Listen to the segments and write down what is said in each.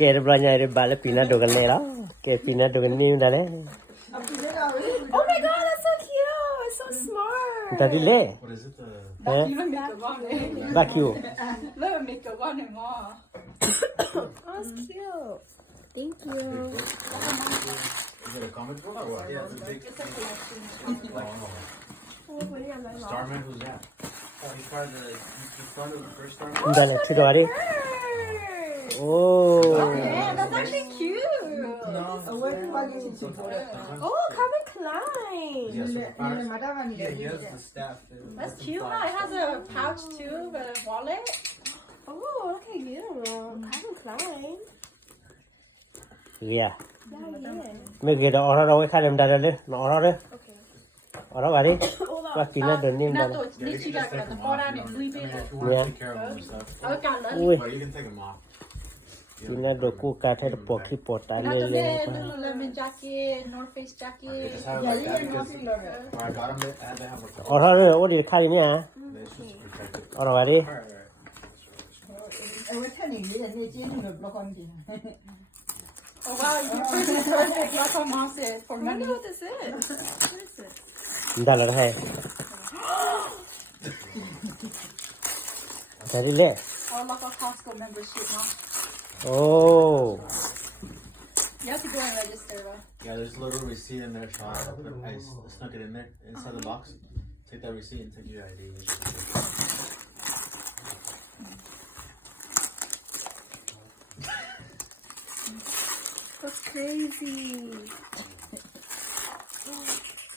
Kaya belanja ada balik pindah dogan ni lah. Kaya pindah dogan ni dah le. Oh my god, that's so cute. It's so smart. Tadi le. What is it? Vacuum. Oh, that's cute. Thank you. Is it a comic book or what? Yeah, it's a big. Starman, who's that? Oh, he's part of the first Starman. Dah le. Cuba hari. Oh. Yeah, that's actually cute. Oh, Calvin Klein. Yeah, he has the staff. That's cute. Huh? It has a pouch too, with a wallet. Oh, look at you. Calvin Klein. Yeah. Yeah, yeah. Mấy cái đó ở đâu khai làm đa lên, nó ở đó. Okay. Ở đó đi. Và pindah dogan ni dah. Not the Nichi got the ball down and sleep in. If you want to take care of him and stuff. I got lucky. Ui. But you can take him off. Pindah doku kata ada pokok potong Got the le. Lululemon jacket, North Face jacket. Just have it like that because I got him. I had to have like a. Ở đó ở đi khai ni à. They should protect it. Ở đó đi. Oh wow, you purchased perfect, like my mom said, for I wonder money. what this is. What is it? Dah lah hai. Tadi le. Or like a Costco membership, huh? Oh. You have to go and register, right? Yeah, there's a little receipt in there, so I snuck it in there inside the box. Take that receipt and take your ID. That's crazy.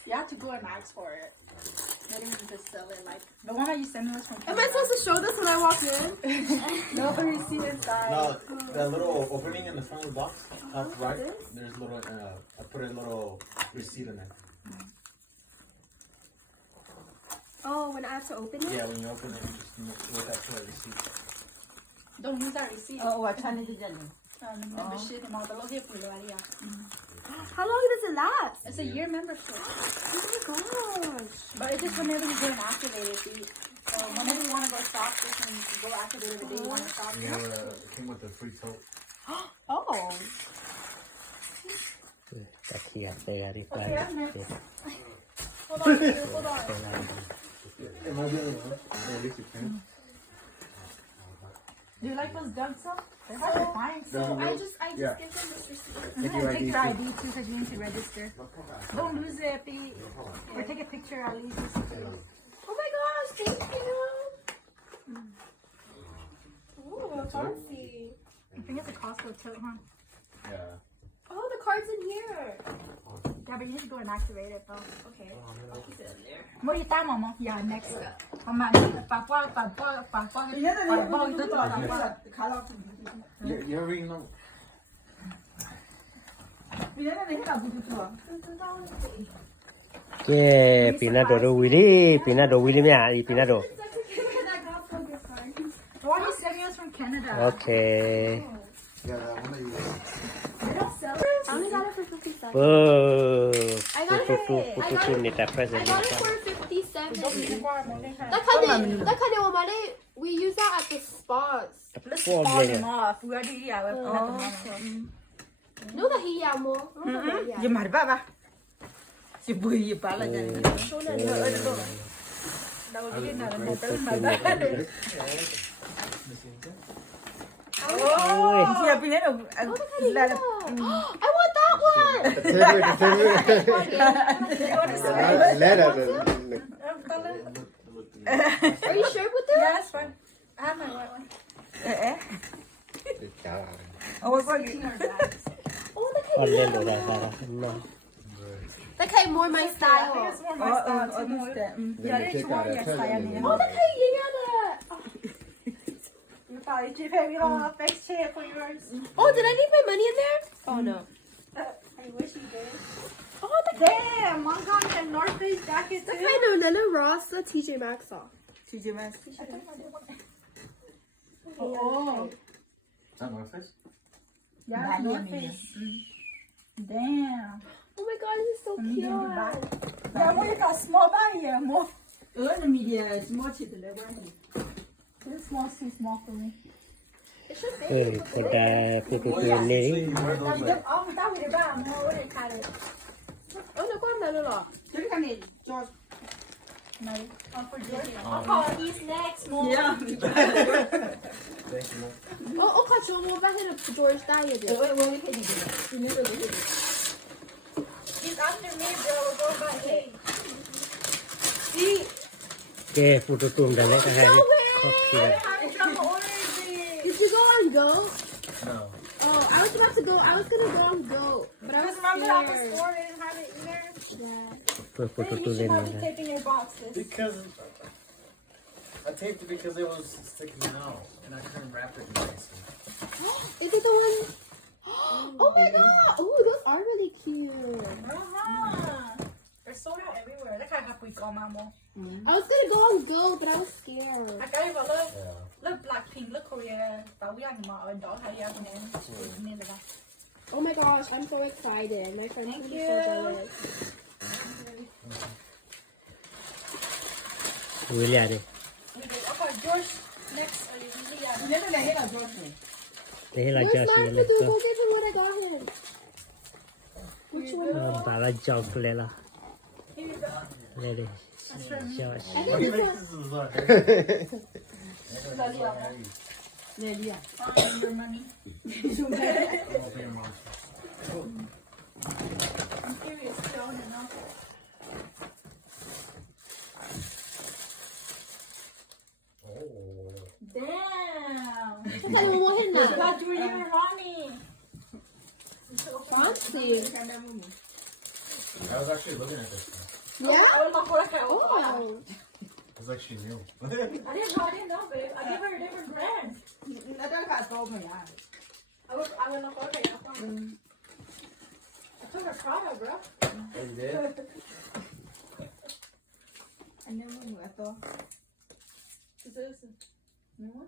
You have to go and ask for it. They didn't just sell it. Like the one that you sent me was from. Am I supposed to show this when I walk in? No, the receipt inside. No, that little opening in the front of the box, top right, there's a little, I put a little receipt in there. Oh, when I have to open it? Yeah, when you open it, you just look at the receipt. Don't use that receipt. Membership and all the little here. How long does it last? It's a year membership. Oh my gosh. But it's just whenever you get an activated fee. So whenever you want to go shop, you can go activate every day you want to shop. Yeah, it came with a free tote. Oh. Tak kira saya hari Okay, I'm pagi. next. Hold on, hold on. Am I doing it? At least you can. Do you like those ducks up? They're hard to find. So I just Yeah. give them this receipt. Take your ID too, because you need to register. Don't lose it, or take a picture at least. Oh my gosh, thank you. Ooh, fancy. I think it's a Costco tote, huh? Yeah. Oh, the card's in here. Yeah, but you need to go and activate it though. Okay, I'll keep it in there. What you time, Mama? Yeah, next. Mama, You ever eaten them? Okay, pindah dodo Willy, pindah do Willy ni ah, pindah do. The one you sent me was from Canada. Okay. Yeah, that one that you They don't sell it. I only got it for 50 cents. Oh. I got it. I got it. ni tak I present. got it for 57. That kind of one, we use that at the spas. Let's Four fall million. them off. We already No, the hiya mo. You might have you boy, you pala dyan. Oh, yeah, pinero. I want that one. Are you sure with Yeah, that? that's fine. I have my white one. Oh, look at Online you. lo dah. No. That kind of more my style. It's more my style. Yeah, it's more your style. Oh, look at you. Yeah, You probably keep having a face chair for yours. Oh, did I leave my money in there? Oh, no. I wish you did. Oh, the Damn, mom got me a North Face jacket That's too. kind of Lila Ross, the TJ Maxx saw. TJ Maxx. Oh. Is that North Face? Yeah, North Face. Damn. Oh my god, this is so cute. Yeah, I'm going to small bag here, more. This small, too small for me. It should เอ be. อพอได้ปูปูปูนี่ You wear those like Oh, without with the brown, no, what they call it. Oh, no, go on, Lalo. Look at it, George. No, for George. I'll call these next, Mom. Yeah. thank you. Oh, okay, so we're back in the George Dyer. It's under me, bro. We're going by eight. See? แกปูตูตุ่มได้เลยก็ให้ครอบครัว I'm trying to order this. Did you go on Go? No. Oh, I was about to go. I was gonna go on Go, but I was Because remember at the scared. store, they didn't have it either? Yeah. เปิดปูตู Maybe ตุ่ you เล่น should นะ probably tape in your boxes. Because I taped it because it was sticking out and I couldn't wrap it nicely. Is it the one? Oh my god! Oh, those are really cute. They're sold out everywhere. Look how we go, Mama. I was gonna go on Go, but I was scared. I got you, but look. Yeah. Look, Blackpink, look Korea. But we have more and dog. How you have name? Oh my gosh, I'm so excited. My friend's Thank gonna be you. so jealous. วิเลียดิ Okay, George, next. Yeah. นี่ให้เรา Where's จะซื้อ mine เลย for ก็ Go give him what I got him. Which one? บาลาจอกเลยล่ะ Here you go. เลยดิจอช I think this one. Find your money. I'm curious, don't know. Damn. Sabi mo mo na. Got you even Ronnie. Fancy. I was actually looking at this. Yeah? I don't know what I can. Oh. It was like she knew. I didn't know, babe. I gave her a different brand. I will not order it. I took her Prada, bro. Oh, you did? Is this new one?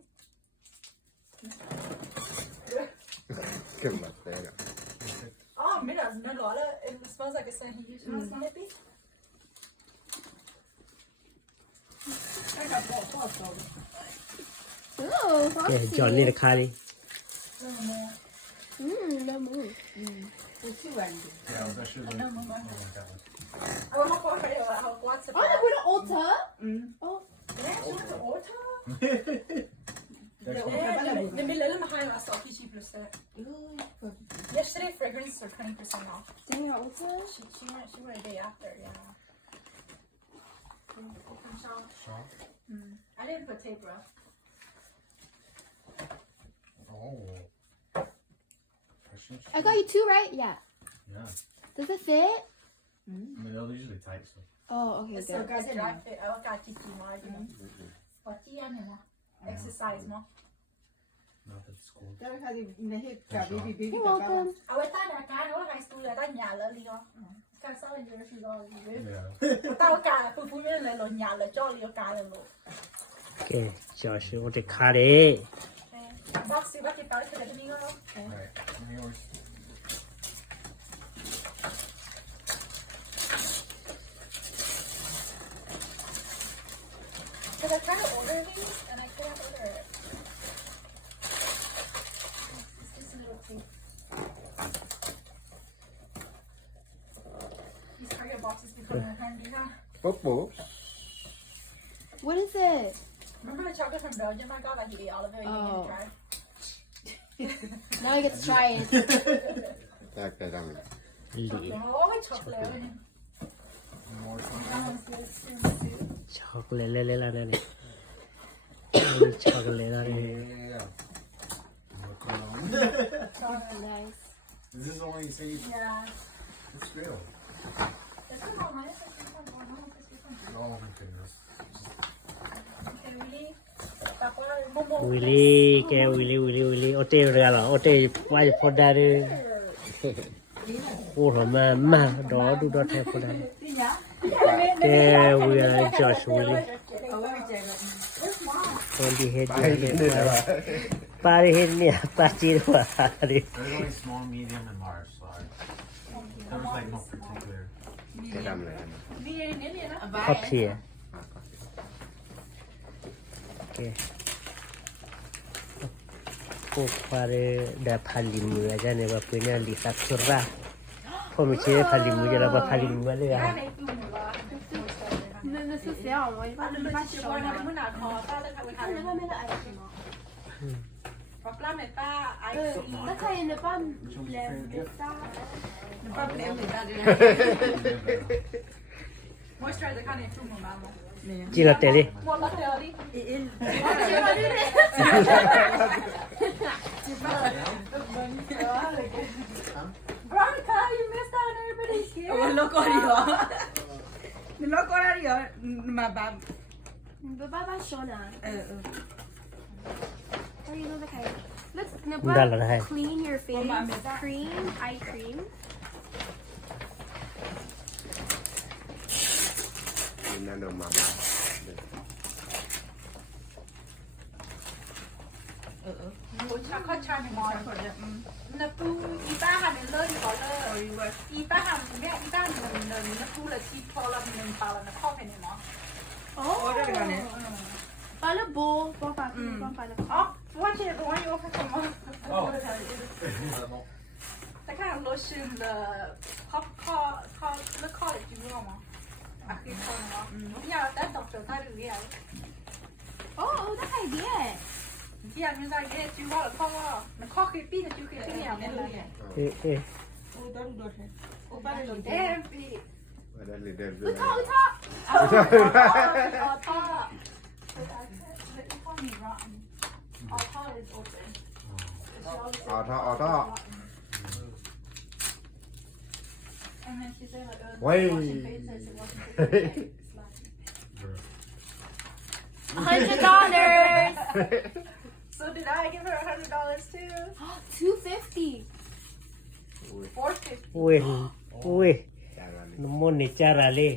Oh, mira, no lo habla. It smells like a scent he usually smells maybe. Oh, แก fancy. จอนี่ราคาดิ No more. Yeah, I was actually looking at that one. I will not order it. I'll watch it. Oh, no, we're the Ulta. Oh, Yeah, she went to Ulta. That's one. The middle of my I saw cheap percent. Yesterday, fragrances are 20% off. dang, Ulta. She went a day after, yeah. Open shop. Shop? I didn't put tape, bro. Oh. Fashion I got you two, right? Yeah. Yeah. Does it fit? I mean, they're usually tight, so. Oh, okay, It's so good. good. Dry fit. I got you two more. What do you know? Exercise more. Not that it's cool. You're welcome. I went down there, I know high school, I done yalla, Leo. Can't sell it, you're Yeah. Tao cả phụ phụ nhân là nhà là cho Leo cả là lộ. แกจอชโอเดคาดิ Box you back it back to the domingo. Alright. Let me order. Because I tried to order these and I can't order it. It's just a little thing. These Target boxes become handy, huh? What is it? Remember the chocolate from Belgium I got? Like you ate all of it, you Oh. didn't try. Now I get to try it. หลี Oh, chocolate. More That one's good. ช็อกเลยเล่นๆแล้วนี่ช็อกเลยแล้วนี่ Yeah. Look around. Nice. Is this the one you say? Yeah. It's real. This one on mine. This one on mine. This one. Oh, my goodness. Okay, really? Momo. วิลลี่แกวิลลี่โอเต้เรือเหรอโอเต้ว่าจะพอได้ดิโอ้โหมาดอดูดอแทบพอได้แกวิลลี่จอชวิลลี่คนที่เฮ็ดปาเฮ็ดเนี่ยปาจีนว่าดิ There's only small, medium, and large, so there was like no particular. ครอบเพียโอเค ကိုခွာရဲဒါဖာလီမူရကြနေပါပြင်းရလီစာဆရာဖို့မချေဖာလီမူရလာပါဖာလီမူလေရ 那是谁啊？我一般你把手拿不拿好，大了看不看？那边的爱情吗？把不拉美大爱心，那可以那把脸大。你把不拉美大的。Moisturizer 看你出门吗？没有。 ကြည့်လာတယ်လေ 我老掉的。Veronica, you missed out on everybody's here. 我老高的哟，你老高的哟，嘛把，你不把手拿？嗯，那你都在开。Let's clean your face. Cream, eye cream. นั่นมาบ้า 我查看查你妈，那不一般还没热的好热，一般还没一般那不了起泡了，能把了那泡给你吗？我这个呢，把那波放把那。哦，我这个我有看什么？再看罗逊的那靠的几个吗？啊，可以泡的吗？你要单独整它这个呀？哦，那还别。ဒီအမျိုးသားရဲ့ကျူတော့ခေါ်တော့မခေါ်ခဲ့ပြီးတဲ့ကျူခဲ့ပြီးရမယ်လို့ အေးအေး 我到处都是，我把那里 တဲ့ပြီး วันนั้นเลยเดินไป 我操！ အော်တော့အော်တော့ is open ออท่อ and then she said like Wait. washing face says it wasn't $100. so did I give her $100 too? $250. $450 ဝေးဝေး จางกัน နမနေကြရလေ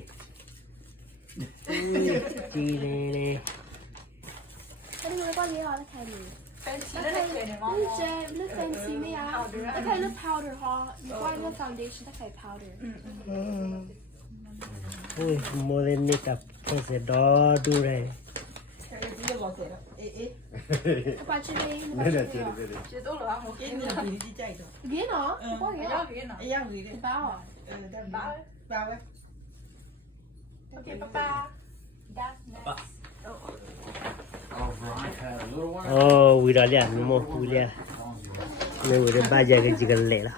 ဒီလေလေ 那你们帮你好，那看你。 fancy တဲ့နေမှာ 那 fancy 没呀？那看那 powder 哈，你挂那 foundation，那看 powder。 ဝေးမိုးနေတာဖက်တော့ဒူရဲ 这个老谁了？哎哎，我把这边， ไม่ได้เจอเลย ကျေတော့လားမ 给你比例在一种，别拿，我给 ရ 你。 ပြီနော် 一样比例，你包啊？但ဘာ 包呗， Okay papa that's next Oh, Veronica had a little one. အော်ဝီရလေနမဝီလေ How long is yours? နေဝီရဘာကြကကြကလေလား